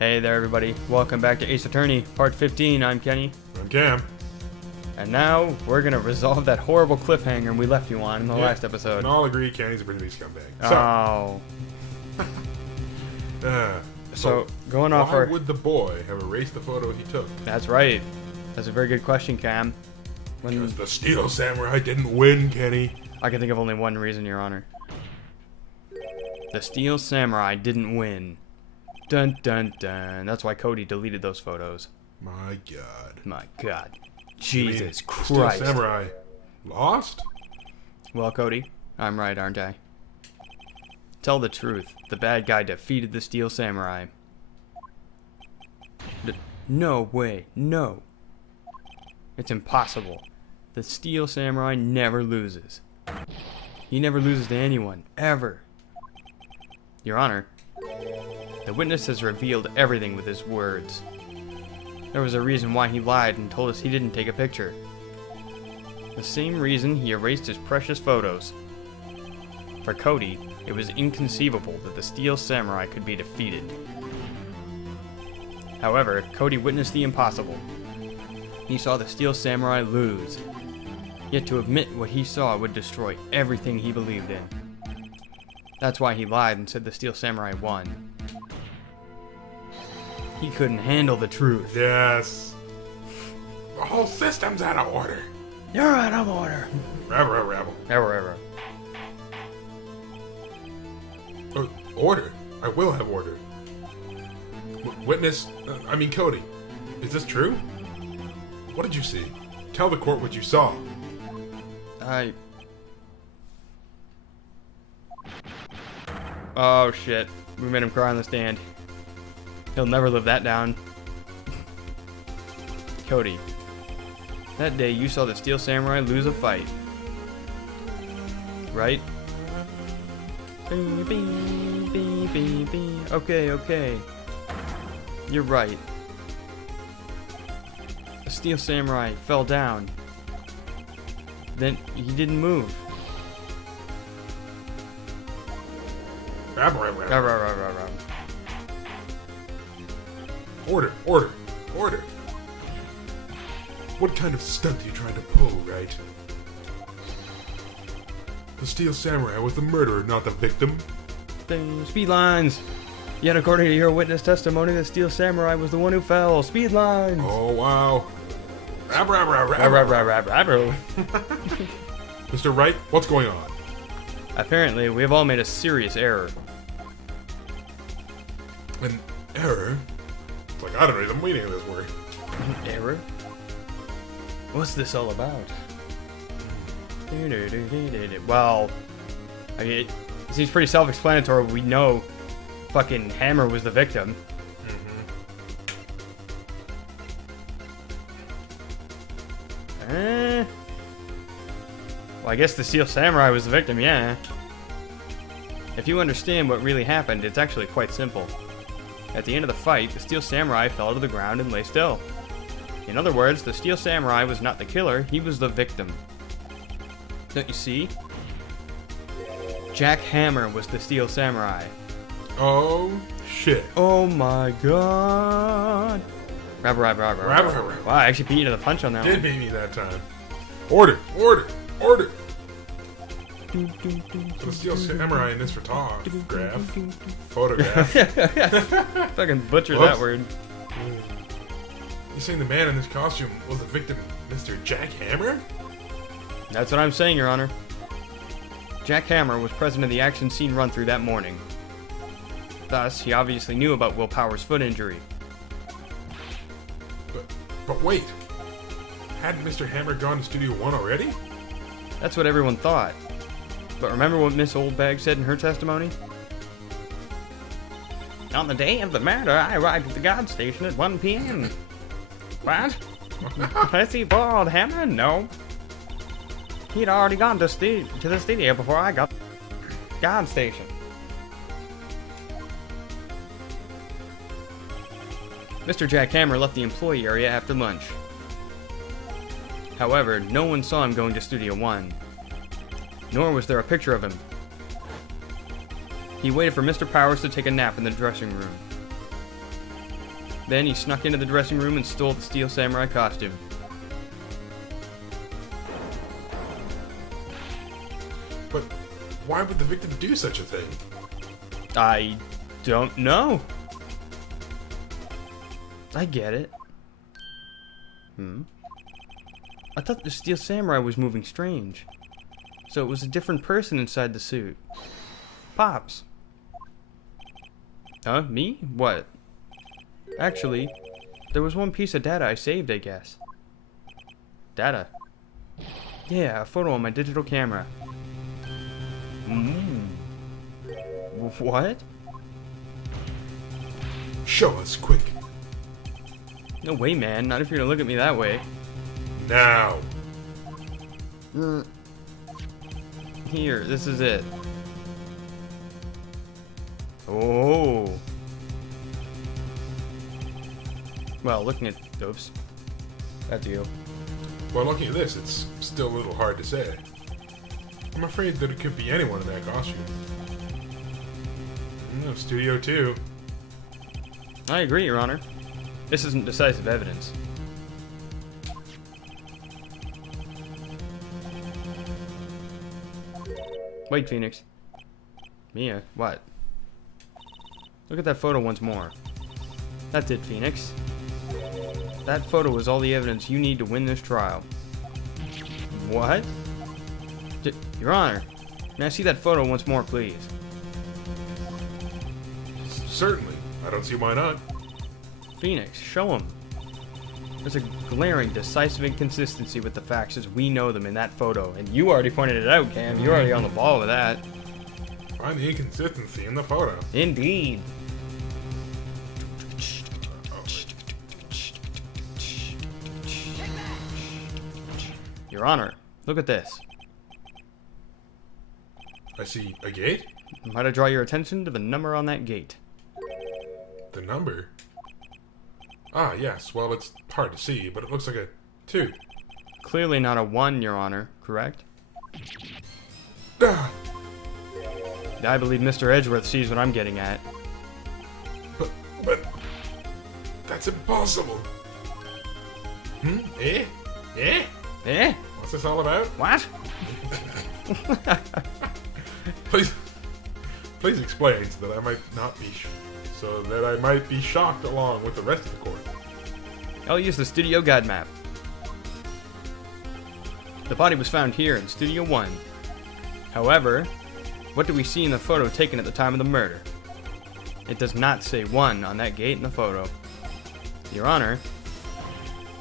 Hey there, everybody. Welcome back to Ace Attorney, Part 15. I'm Kenny. I'm Cam. And now we're going to resolve that horrible cliffhanger we left you on in the last episode. And all agree Kenny's a pretty big scumbag. So going off why would the boy have erased the photo he took? That's right. That's a very good question, Cam. Because the Steel Samurai didn't win, Kenny. I can think of only one reason, Your Honor. The Steel Samurai didn't win. Dun dun dun. That's why Cody deleted those photos. My God. My God. Jesus Christ. The Steel Samurai lost? Well, Cody, I'm right, aren't I? Tell the truth. The bad guy defeated the Steel Samurai. No way. No. It's impossible. The Steel Samurai never loses. He never loses to anyone. Ever. Your Honor, the witness has revealed everything with his words. There was a reason why he lied and told us he didn't take a picture. The same reason he erased his precious photos. For Cody, it was inconceivable that the Steel Samurai could be defeated. However, Cody witnessed the impossible. He saw the Steel Samurai lose. Yet to admit what he saw would destroy everything he believed in. That's why he lied and said the Steel Samurai won. He couldn't handle the truth. Yes. The whole system's out of order. You're out of order. Rabble. Ever. Order. I will have order. Witness, Cody. Is this true? What did you see? Tell the court what you saw. Oh shit. We made him cry on the stand. He'll never live that down. Cody. That day you saw the Steel Samurai lose a fight. Right? Okay. You're right. The Steel Samurai fell down. Then he didn't move. Order. What kind of stunt are you trying to pull, Wright? The Steel Samurai was the murderer, not the victim. Speedlines! Yet according to your witness testimony, the Steel Samurai was the one who fell. Speedlines! Oh, wow. Mr. Wright, what's going on? Apparently, we have all made a serious error. An error? It's like, I don't know the meaning of this word. Error? What's this all about? Well, it seems pretty self-explanatory. We know fucking Hammer was the victim. Well, I guess the Steel Samurai was the victim, yeah. If you understand what really happened, it's actually quite simple. At the end of the fight, the Steel Samurai fell to the ground and lay still. In other words, the Steel Samurai was not the killer, he was the victim. Don't you see? Jack Hammer was the Steel Samurai. Oh, shit. Oh my god. Wow, I actually beat you to the punch on that one. Did beat me that time. Order. So the Steel Samurai in this photograph. Fucking butchered that word. You saying the man in this costume was the victim, Mr. Jack Hammer? That's what I'm saying, Your Honor. Jack Hammer was present in the action scene run-through that morning. Thus, he obviously knew about Will Power's foot injury. But wait. Hadn't Mr. Hammer gone to Studio One already? That's what everyone thought. But remember what Miss Oldbag said in her testimony? On the day of the murder, I arrived at the guard station at 1 p.m. What? I see poor old Hammer? No. He'd already gone to the studio before I got guard station. Mr. Jack Hammer left the employee area after lunch. However, no one saw him going to Studio One. Nor was there a picture of him. He waited for Mr. Powers to take a nap in the dressing room. Then he snuck into the dressing room and stole the Steel Samurai costume. But why would the victim do such a thing? I don't know. I get it. I thought the Steel Samurai was moving strange. So it was a different person inside the suit. Pops. Me? What? Actually, there was one piece of data I saved, I guess. Data? Yeah, a photo on my digital camera. What? Show us, quick. No way, man. Not if you're gonna look at me that way. Now. Here, this is it. Oh. Well, looking at... Oops. That's you. Well, looking at this, it's still a little hard to say. I'm afraid that it could be anyone in that costume. No, Studio 2. I agree, Your Honor. This isn't decisive evidence. Wait, Phoenix. Mia, what? Look at that photo once more. That's it, Phoenix. That photo is all the evidence you need to win this trial. What? Your Honor, may I see that photo once more, please? Certainly. I don't see why not. Phoenix, show him. There's a glaring, decisive inconsistency with the facts as we know them in that photo, and you already pointed it out, Cam. You're already on the ball with that. Find the inconsistency in the photo. Indeed. Your Honor, look at this. I see a gate? Might I draw your attention to the number on that gate? The number? Ah, yes. Well, it's hard to see, but it looks like a 2. Clearly not a 1, Your Honor, correct? Ah, I believe Mr. Edgeworth sees what I'm getting at. but that's impossible. Eh? Eh? Eh? What's this all about? What? Please explain so that I might be shocked along with the rest of the court. I'll use the studio guide map. The body was found here in Studio 1. However, what do we see in the photo taken at the time of the murder? It does not say 1 on that gate in the photo. Your Honor,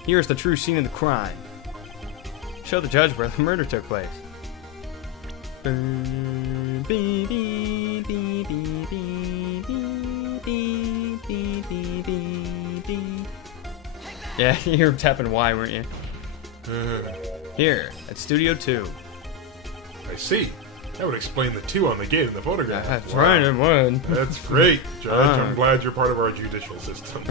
here's the true scene of the crime. Show the judge where the murder took place. Yeah, you were tapping Y, weren't you? Here, at Studio 2. I see. That would explain the 2 on the gate in the photograph. That's right, it would. That's great, Judge. I'm glad you're part of our judicial system.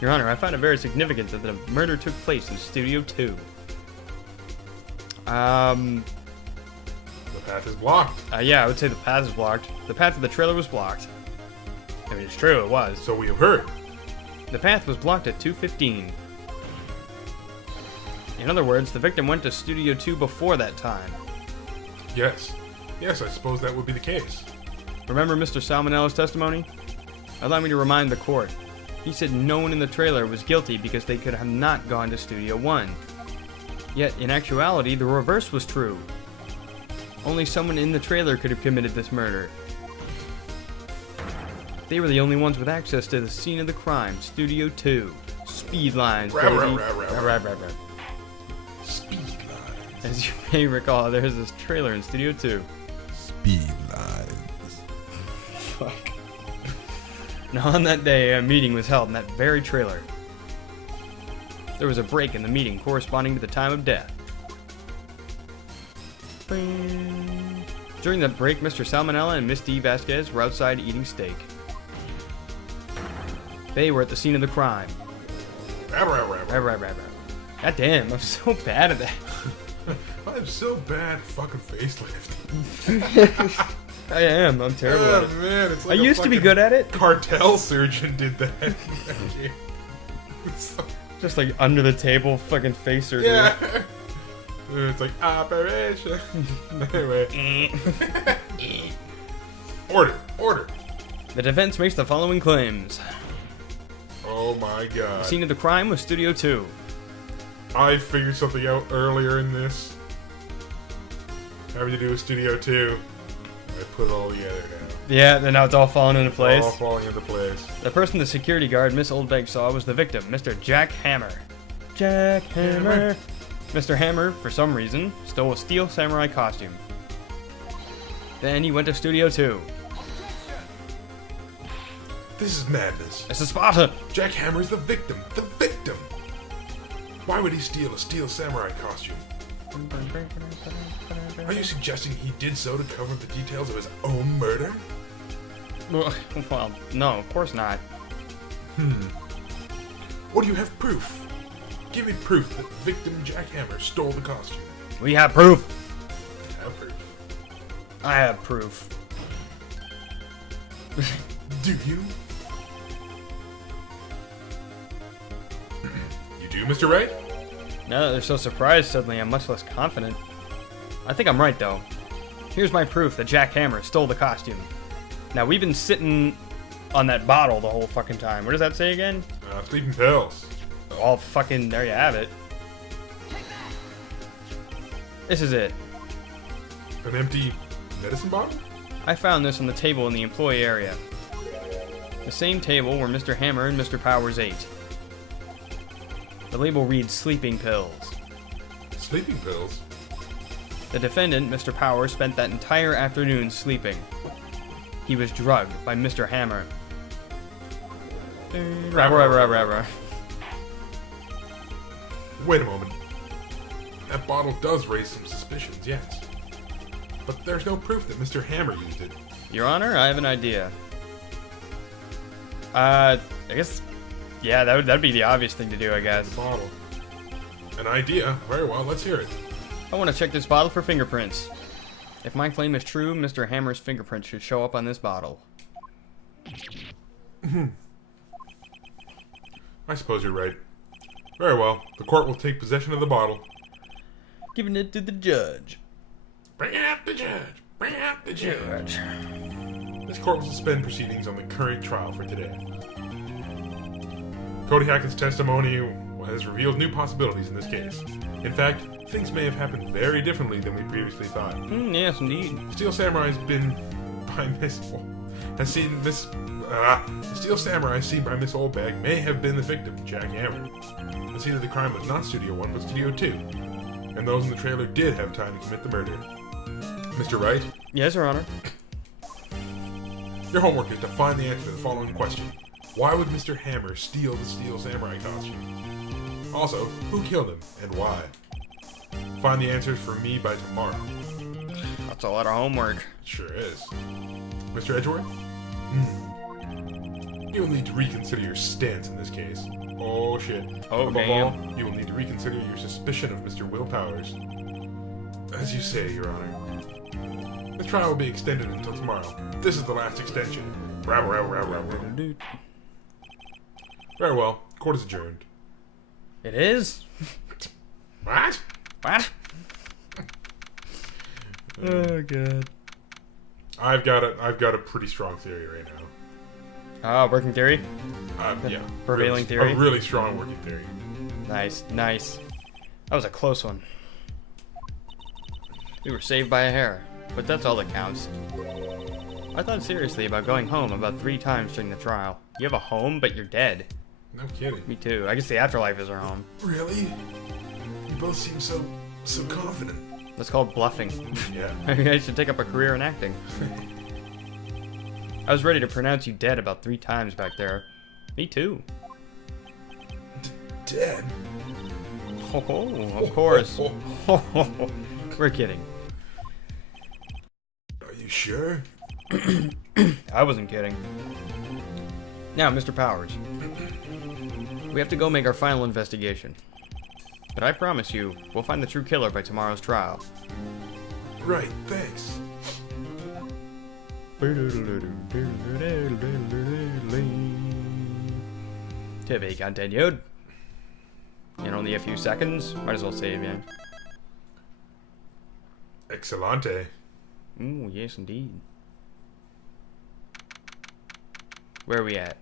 Your Honor, I find it very significant that the murder took place in Studio 2. The path is blocked. Yeah, I would say the path is blocked. The path of the trailer was blocked. I mean, it's true, it was. So we have heard. The path was blocked at 2:15. In other words, the victim went to Studio 2 before that time. Yes. Yes, I suppose that would be the case. Remember Mr. Salmonella's testimony? Allow me to remind the court. He said no one in the trailer was guilty because they could have not gone to Studio 1. Yet, in actuality, the reverse was true. Only someone in the trailer could have committed this murder. They were the only ones with access to the scene of the crime, Studio 2. Speedlines, baby. Speedlines. As you may recall, there's this trailer in Studio 2. Speedlines. Fuck. Now, on that day, a meeting was held in that very trailer. There was a break in the meeting corresponding to the time of death. During that break, Mr. Salmonella and Miss D. Vasquez were outside eating steak. They were at the scene of the crime. God damn, I'm so bad at that. I'm so bad at fucking facelift. I am. I'm terrible at it. Man, it's I like a used to be fucking good at it. Cartel surgeon did that. Just like under the table fucking face surgery. Yeah. It's like operation. Anyway. Order. The defense makes the following claims. Oh my The god. scene of the crime was Studio 2. I figured something out earlier in this. Having to do with Studio 2. I put it all together now. Yeah, then now it's all falling into place. All falling into place. The person the security guard Miss Oldbeg saw was the victim, Mr. Jack Hammer. Jack Hammer. Mr. Hammer, for some reason, stole a steel samurai costume. Then he went to Studio 2. This is madness. It's a Sparta! Jack Hammer's the victim. The victim! Why would he steal a steel samurai costume? Are you suggesting he did so to cover up the details of his own murder? Well, no, of course not. What do you have proof? Give me proof that victim Jack Hammer stole the costume. We have proof! Have proof. I have proof. Do you? You do, Mr. Wright? Now that they're so surprised suddenly, I'm much less confident. I think I'm right, though. Here's my proof that Jack Hammer stole the costume. Now, we've been sitting on that bottle the whole fucking time. What does that say again? Sleeping pills. All fucking, there you have it. This is it. An empty medicine bottle? I found this on the table in the employee area. The same table where Mr. Hammer and Mr. Powers ate. The label reads sleeping pills. Sleeping pills? The defendant, Mr. Powers, spent that entire afternoon sleeping. He was drugged by Mr. Hammer. Rubber. Wait a moment. That bottle does raise some suspicions, yes. But there's no proof that Mr. Hammer used it. Your Honor, I have an idea. I guess, yeah, that'd be the obvious thing to do, I guess. The bottle. An idea? Very well, let's hear it. I want to check this bottle for fingerprints. If my claim is true, Mr. Hammer's fingerprints should show up on this bottle. I suppose you're right. Very well, the court will take possession of the bottle. Giving it to the judge. Bring out the judge! Bring out the judge! This court will suspend proceedings on the current trial for today. Cody Hackett's testimony has revealed new possibilities in this case. In fact, things may have happened very differently than we previously thought. Yes, indeed. Steel Samurai the Steel Samurai seen by Miss Oldbag may have been the victim, Jack Hammer. The scene of the crime was not Studio 1, but Studio 2. And those in the trailer did have time to commit the murder. Mr. Wright? Yes, Your Honor. Your homework is to find the answer to the following question. Why would Mr. Hammer steal the Steel Samurai costume? Also, who killed him, and why? Find the answers for me by tomorrow. That's a lot of homework. It sure is. Mr. Edgeworth? You will need to reconsider your stance in this case. Oh shit. Oh, Above all, you will need to reconsider your suspicion of Mr. Will Powers. As you say, Your Honor. The trial will be extended until tomorrow. This is the last extension. Very well. Court is adjourned. It is? What? What? Oh, God. I've got a pretty strong theory right now. Working theory? Yeah. Prevailing theory? A really strong working theory. Nice, nice. That was a close one. We were saved by a hair, but that's all that counts. I thought seriously about going home about 3 times during the trial. You have a home, but you're dead. No kidding. Me too. I guess the afterlife is our home. Really? You both seem so confident. That's called bluffing. Yeah. Maybe I should take up a career in acting. I was ready to pronounce you dead about 3 times back there. Me too. Dead? Oh, of course. We're kidding. Are you sure? I wasn't kidding. Now, Mr. Powers. We have to go make our final investigation. But I promise you, we'll find the true killer by tomorrow's trial. Right, thanks. To be continued. In only a few seconds. Might as well save, yeah. Excellente. Ooh, yes indeed. Where are we at?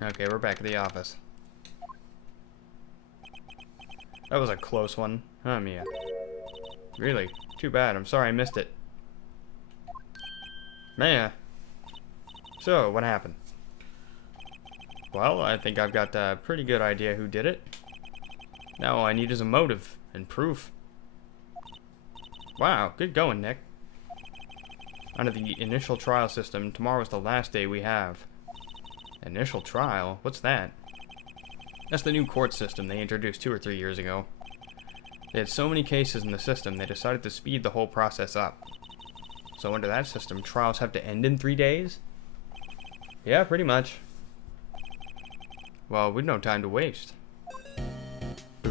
Okay, we're back at the office. That was a close one. Huh, Mia? Really? Too bad. I'm sorry I missed it. Mia? So, what happened? Well, I think I've got a pretty good idea who did it. Now all I need is a motive and proof. Wow, good going, Nick. Under the initial trial system, tomorrow is the last day we have. Initial trial? What's that? That's the new court system they introduced 2 or 3 years ago. They had so many cases in the system, they decided to speed the whole process up. So under that system, trials have to end in 3 days? Yeah, pretty much. Well, we've no time to waste. I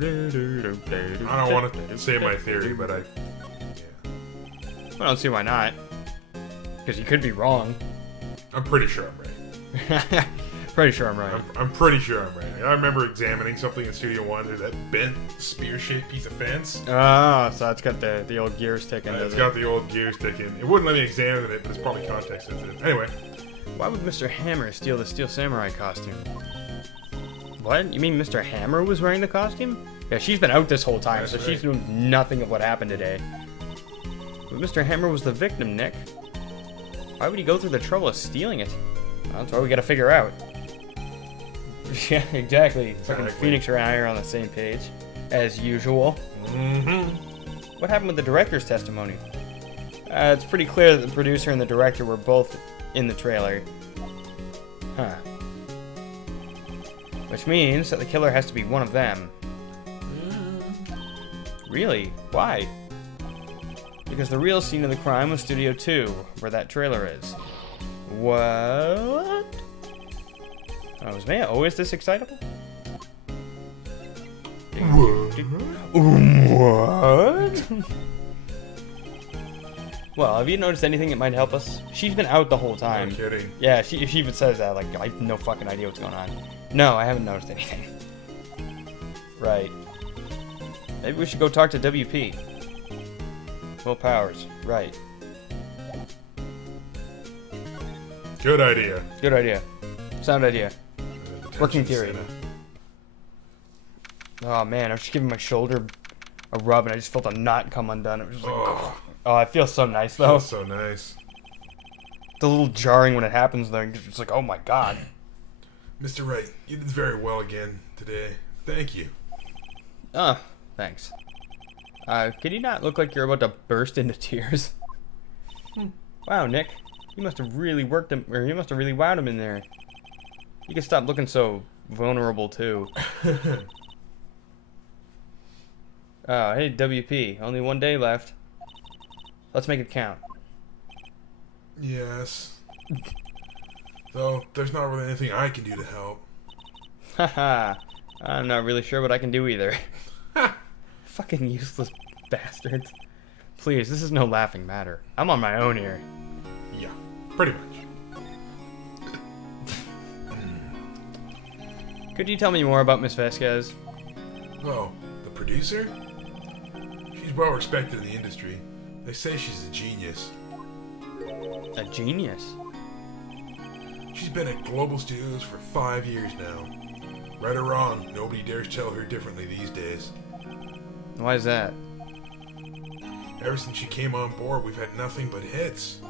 don't want to say my theory, but I I don't see why not. Because you could be wrong. I'm pretty sure I'm right. Pretty sure I'm right. I'm pretty sure I'm right. I remember examining something in Studio One. There's that bent spear-shaped piece of fence. Oh, so it's got the old gears ticking. It's got the old gears ticking. It wouldn't let me examine it, but it's probably context sensitive. Anyway. Why would Mr. Hammer steal the Steel Samurai costume? What? You mean Mr. Hammer was wearing the costume? Yeah, she's been out this whole time, That's so right. she's known nothing of what happened today. But Mr. Hammer was the victim, Nick. Why would he go through the trouble of stealing it? Well, that's what we gotta figure out. Yeah, exactly. Fucking Phoenix and I are on the same page, as usual. Mm-hmm. What happened with the director's testimony? It's pretty clear that the producer and the director were both in the trailer. Huh. Which means that the killer has to be one of them. Really? Why? Because the real scene of the crime was Studio 2, where that trailer is. What? Oh, is Maya always this excitable? What? Well, have you noticed anything that might help us? She's been out the whole time. No kidding. Yeah, she even says that, like, I have no fucking idea what's going on. No, I haven't noticed anything. Right. Maybe we should go talk to WP. Will Powers. Right. Good idea. Good idea. Sound idea. Working theory. Oh man, I was just giving my shoulder a rub and I just felt a knot come undone. It was just like, oh, it feels so nice though. Feels so nice. It's a little jarring when it happens though. It's like, oh my god. Mr. Wright, you did very well again today. Thank you. Thanks. Can you not look like you're about to burst into tears? Wow, Nick. You must have really worked him, or you must have really wowed him in there. You can stop looking so vulnerable too. Oh, hey, WP. Only 1 day left. Let's make it count. Yes. Though, there's not really anything I can do to help. Haha. I'm not really sure what I can do either. Fucking useless bastards. Please, this is no laughing matter. I'm on my own here. Yeah, pretty much. Could you tell me more about Miss Vasquez? Oh, the producer? She's well respected in the industry. They say she's a genius. A genius? She's been at Global Studios for 5 years now. Right or wrong, nobody dares tell her differently these days. Why is that? Ever since she came on board, we've had nothing but hits.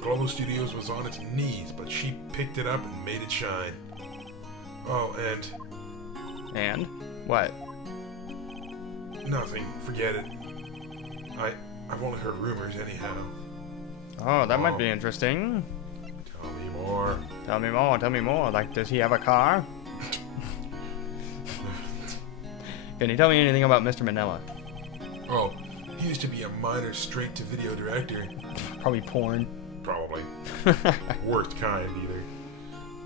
Global Studios was on its knees, but she picked it up and made it shine. Oh, and... And? What? Nothing. Forget it. I've only heard rumors anyhow. Oh, that might be interesting. Tell me more. Tell me more, tell me more. Like, does he have a car? Can you tell me anything about Mr. Manila? Oh, he used to be a minor straight-to-video director. Probably porn. Probably. Worst kind, either.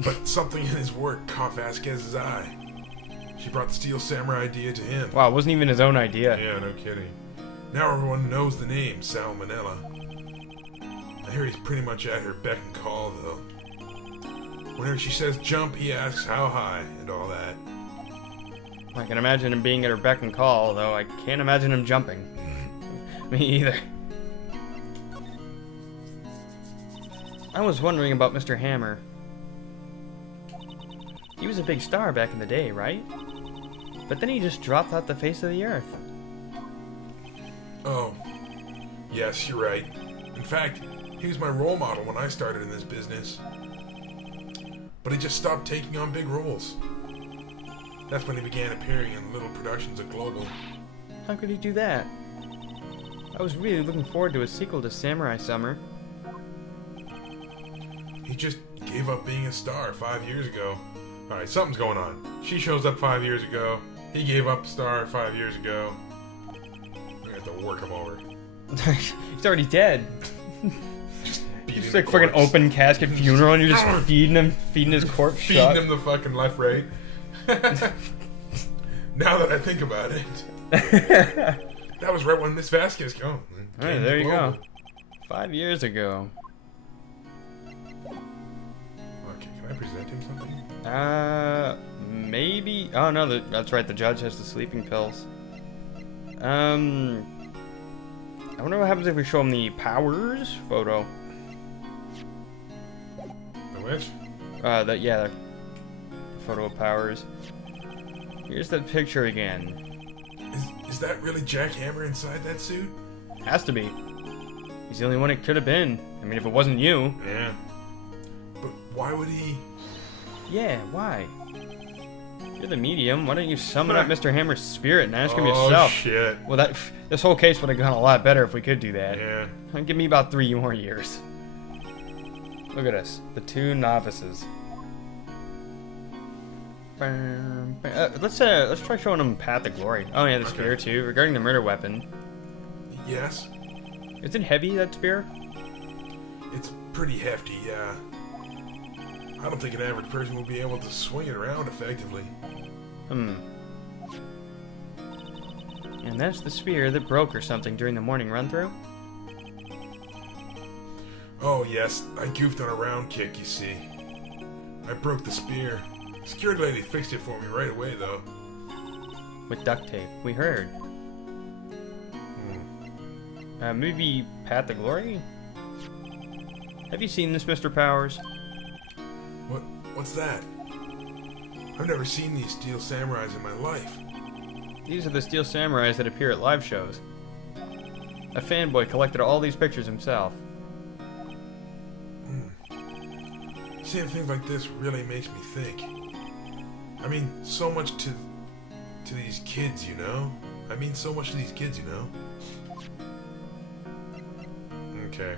But something in his work caught Vasquez's eye. She brought the Steel Samurai idea to him. Wow, it wasn't even his own idea. Yeah, no kidding. Now everyone knows the name, Sal Manella. I hear he's pretty much at her beck and call, though. Whenever she says jump, he asks how high and all that. I can imagine him being at her beck and call, though I can't imagine him jumping. Me either. I was wondering about Mr. Hammer. He was a big star back in the day, right? But then he just dropped off the face of the earth. Oh, yes, you're right. In fact, he was my role model when I started in this business. But he just stopped taking on big roles. That's when he began appearing in little productions at Global. How could he do that? I was really looking forward to a sequel to Samurai Summer. He just gave up being a star 5 years ago. Alright, something's going on. She shows up 5 years ago. He gave up star 5 years ago. We have to work him over. He's already dead. It's like fucking open casket funeral and you're just feeding his corpse shut. Feeding him the fucking left, right. Now that I think about it. That was right when Miss Vasquez came. Alright, there you go. 5 years ago. Okay, can I present him something? Maybe. Oh no, that's right. The judge has the sleeping pills. I wonder what happens if we show him the powers photo. The which? The photo of powers. Here's that picture again. Is that really Jack Hammer inside that suit? Has to be. He's the only one it could have been. I mean, if it wasn't you. Yeah. But why would he? Yeah, why? You're the medium. Why don't you summon up Mr. Hammer's spirit and ask him yourself? Oh shit. Well, this whole case would have gone a lot better if we could do that. Yeah. Give me about 3 more years. Look at us, the two novices. Let's try showing them Path of Glory. Oh yeah, the spear too. Regarding the murder weapon. Yes. Is it heavy, that spear? It's pretty hefty, yeah. I don't think an average person will be able to swing it around effectively. And that's the spear that broke or something during the morning run-through? Oh yes, I goofed on a round kick, you see. I broke the spear. Security lady fixed it for me right away, though. With duct tape, we heard. Maybe Path of Glory? Have you seen this, Mr. Powers? What's that? I've never seen these Steel Samurais in my life. These are the Steel Samurais that appear at live shows. A fanboy collected all these pictures himself. Seeing things like this really makes me think. I mean, so much to these kids, you know? Okay.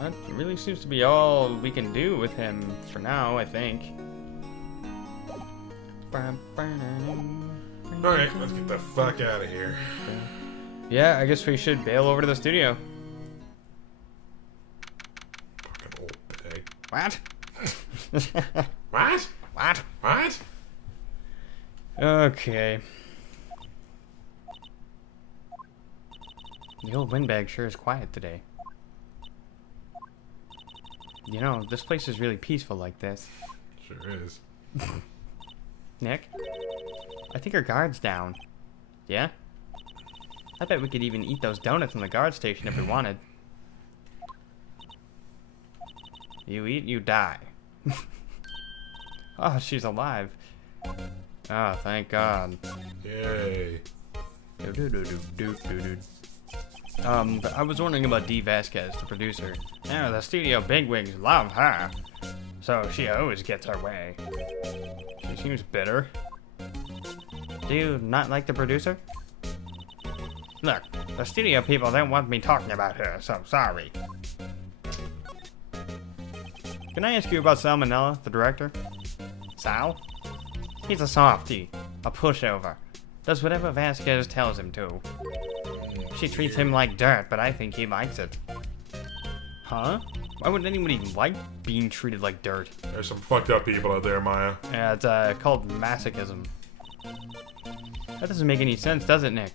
That really seems to be all we can do with him for now, I think. Alright, let's get the fuck out of here. Yeah, I guess we should bail over to the studio. Fucking old bag. What? What? What? What? Okay. The old windbag sure is quiet today. You know, this place is really peaceful like this. Sure is. Nick? I think our guard's down. Yeah? I bet we could even eat those donuts in the guard station if we wanted. You eat, you die. Oh, she's alive. Oh, thank God. Yay. But I was wondering about Dee Vasquez, the producer. Yeah, the studio bigwigs love her, so she always gets her way. She seems bitter. Do you not like the producer? Look, the studio people don't want me talking about her, so sorry. Can I ask you about Salmonella, the director? Sal? He's a softie, a pushover. Does whatever Vasquez tells him to. She treats him like dirt, but I think he likes it. Huh? Why would anybody like being treated like dirt? There's some fucked up people out there, Maya. Yeah, it's called masochism. That doesn't make any sense, does it, Nick?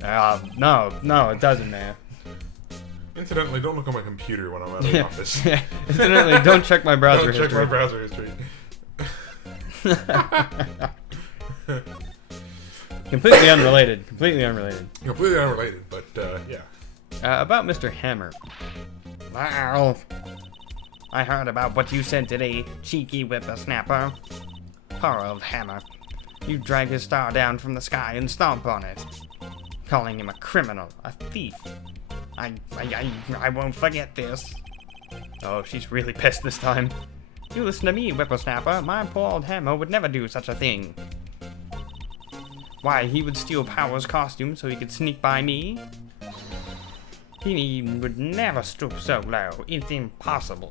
No, it doesn't, man. Incidentally, don't look on my computer when I'm out of the office. Yeah. Incidentally, don't check my browser Don't check my history. browser history. Completely unrelated. Completely unrelated. Completely unrelated, but yeah. About Mr. Hammer. Wow. I heard about what you said today, cheeky whippersnapper. Poor old Hammer. You drag his star down from the sky and stomp on it. Calling him a criminal, a thief. I won't forget this. Oh, she's really pissed this time. You listen to me, whippersnapper. My poor old Hammer would never do such a thing. Why, he would steal Power's costume so he could sneak by me? He would never stoop so low. It's impossible.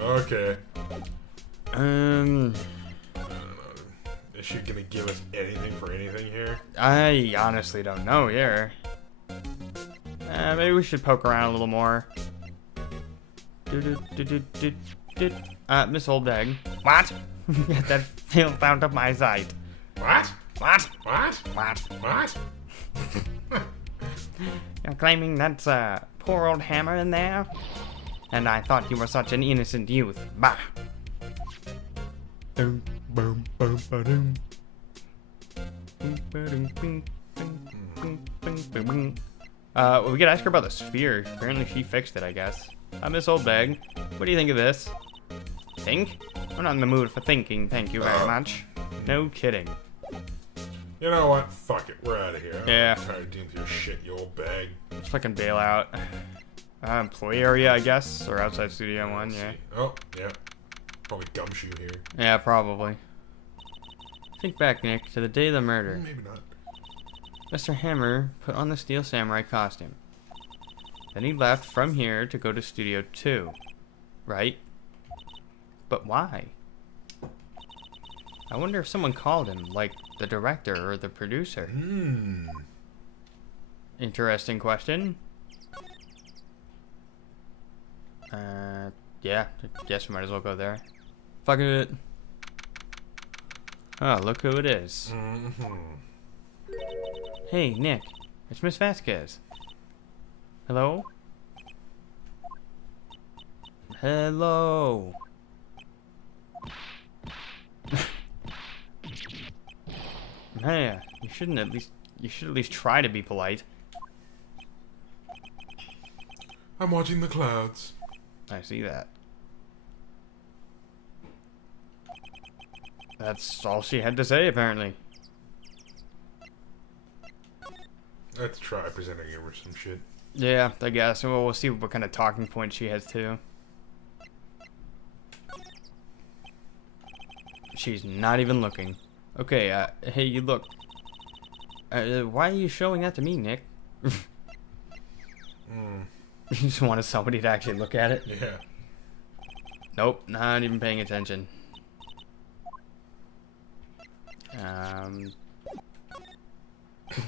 Okay. I don't know. Is she gonna give us anything for anything here? I honestly don't know here. Maybe we should poke around a little more. Miss Oldbag. What? Get that filth out of my sight. What? What? What? What? What? You're claiming that's a poor old Hammer in there? And I thought you were such an innocent youth. Bah! Boom, boom, boom, ba-doom. We could ask her about the sphere. Apparently she fixed it, I guess. Miss Oldbag, what do you think of this? Think? I'm not in the mood for thinking, thank you very much. No kidding. You know what? Fuck it. We're out of here. Yeah. I'm tired of dealing with your shit, you old bag. Let's fucking bail out. Employee area, I guess? Or outside Studio 1, yeah. Oh, yeah. Probably gumshoe here. Yeah, probably. Think back, Nick, to the day of the murder. Maybe not. Mr. Hammer put on the Steel Samurai costume. Then he left from here to go to Studio 2. Right? But why? I wonder if someone called him, like the director or the producer. Interesting question. Yeah, I guess we might as well go there. Fuck it. Oh, look who it is. Hey, Nick. It's Miss Vasquez. Hello? Hello. Hey, you should at least try to be polite. I'm watching the clouds. I see that. That's all she had to say, apparently. Let's try presenting her with some shit. Yeah, I guess. Well, we'll see what kind of talking points she has, too. She's not even looking. Okay, hey, you look. Why are you showing that to me, Nick? You just wanted somebody to actually look at it? Yeah. Nope, not even paying attention.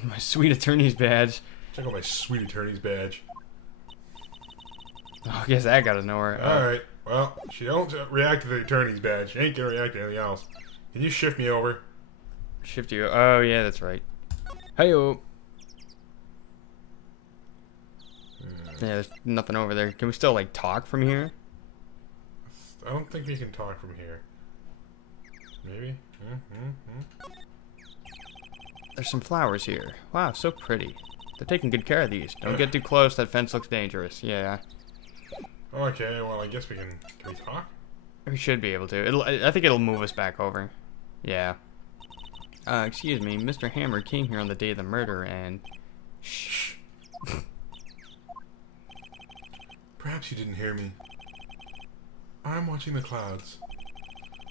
My sweet attorney's badge. Check out my sweet attorney's badge. Oh, I guess that got us nowhere. Alright, well, she don't react to the attorney's badge. She ain't gonna react to anything else. Can you shift me over? Shift you. Oh, yeah, that's right. Hey-o. Yeah, there's nothing over there. Can we still, like, talk from here? I don't think we can talk from here. Maybe? There's some flowers here. Wow, so pretty. They're taking good care of these. Don't get too close. That fence looks dangerous. Yeah. Okay, well, I guess we can... Can we talk? We should be able to. I think it'll move us back over. Yeah. Excuse me. Mr. Hammer came here on the day of the murder and... Shh. Perhaps you didn't hear me. I'm watching the clouds.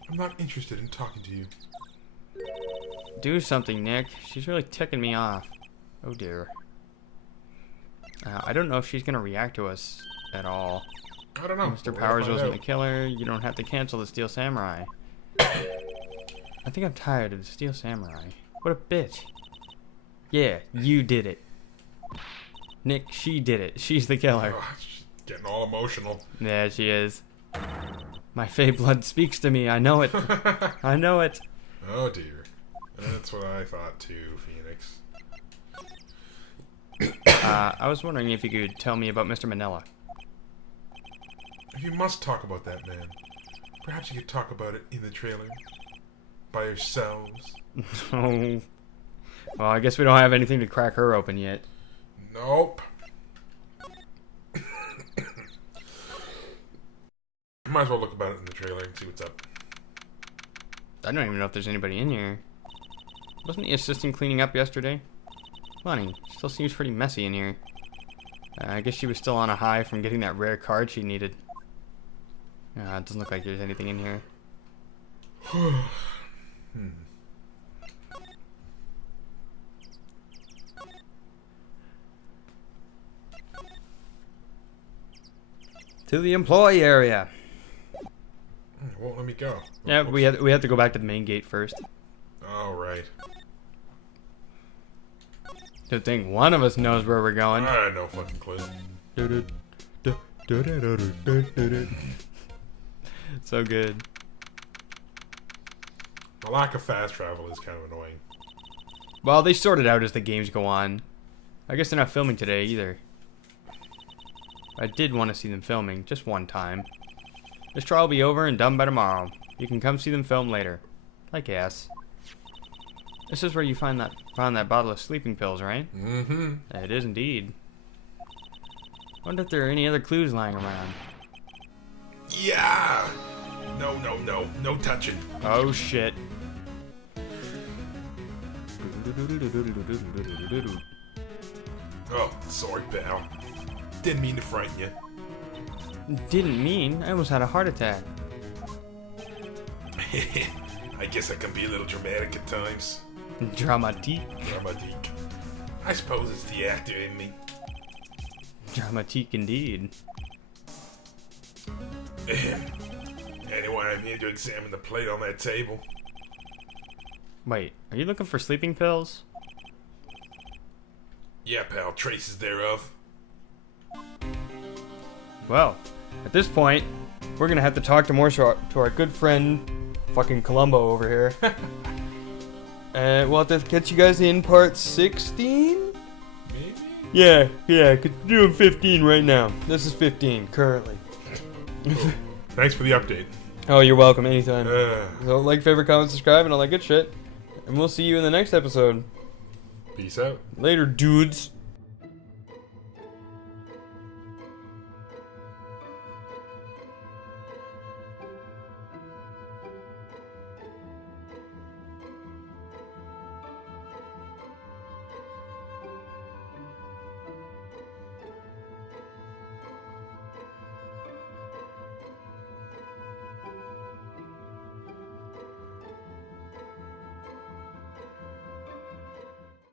I'm not interested in talking to you. Do something, Nick. She's really ticking me off. Oh, dear. I don't know if she's going to react to us at all. I don't know. Mr. Powers wasn't the killer. You don't have to cancel the Steel Samurai. I think I'm tired of the Steel Samurai. What a bitch. Yeah, you did it. Nick, she did it. She's the killer. Oh, she's getting all emotional. Yeah, she is. My Fey blood speaks to me. I know it. I know it. Oh dear. That's what I thought too, Phoenix. I was wondering if you could tell me about Mr. Manila. If you must talk about that man, perhaps you could talk about it in the trailer. By yourselves. Oh. Well, I guess we don't have anything to crack her open yet. Nope. Might as well look about it in the trailer and see what's up. I don't even know if there's anybody in here. Wasn't the assistant cleaning up yesterday? Funny, still seems pretty messy in here. I guess she was still on a high from getting that rare card she needed. It doesn't look like there's anything in here. To the employee area. It won't let me go. Yeah, we have to go back to the main gate first. All right. Good thing one of us knows where we're going. I had no fucking clue. So good. The lack of fast travel is kind of annoying. Well, they sort it out as the games go on. I guess they're not filming today either. I did want to see them filming, just one time. This trial will be over and done by tomorrow. You can come see them film later. I guess. This is where you found that bottle of sleeping pills, right? Mm-hmm. It is indeed. Wonder if there are any other clues lying around. Yeah! No, no, no. No touching. Oh shit. Oh, sorry, pal. Didn't mean to frighten you. Didn't mean. I almost had a heart attack. I guess I can be a little dramatic at times. Dramatique. Dramatique. I suppose it's the actor in me. Dramatique indeed. Anyway, I'm here to examine the plate on that table. Wait, are you looking for sleeping pills? Yeah, pal, traces thereof. Well, at this point, we're gonna have to talk to our good friend, fucking Columbo over here. We'll have to catch you guys in part 16? Maybe? Yeah, could do 15 right now. This is 15, currently. Cool. Thanks for the update. Oh, you're welcome, anytime. So, like, favorite, comment, subscribe, and all that good shit. And we'll see you in the next episode. Peace out. Later, dudes.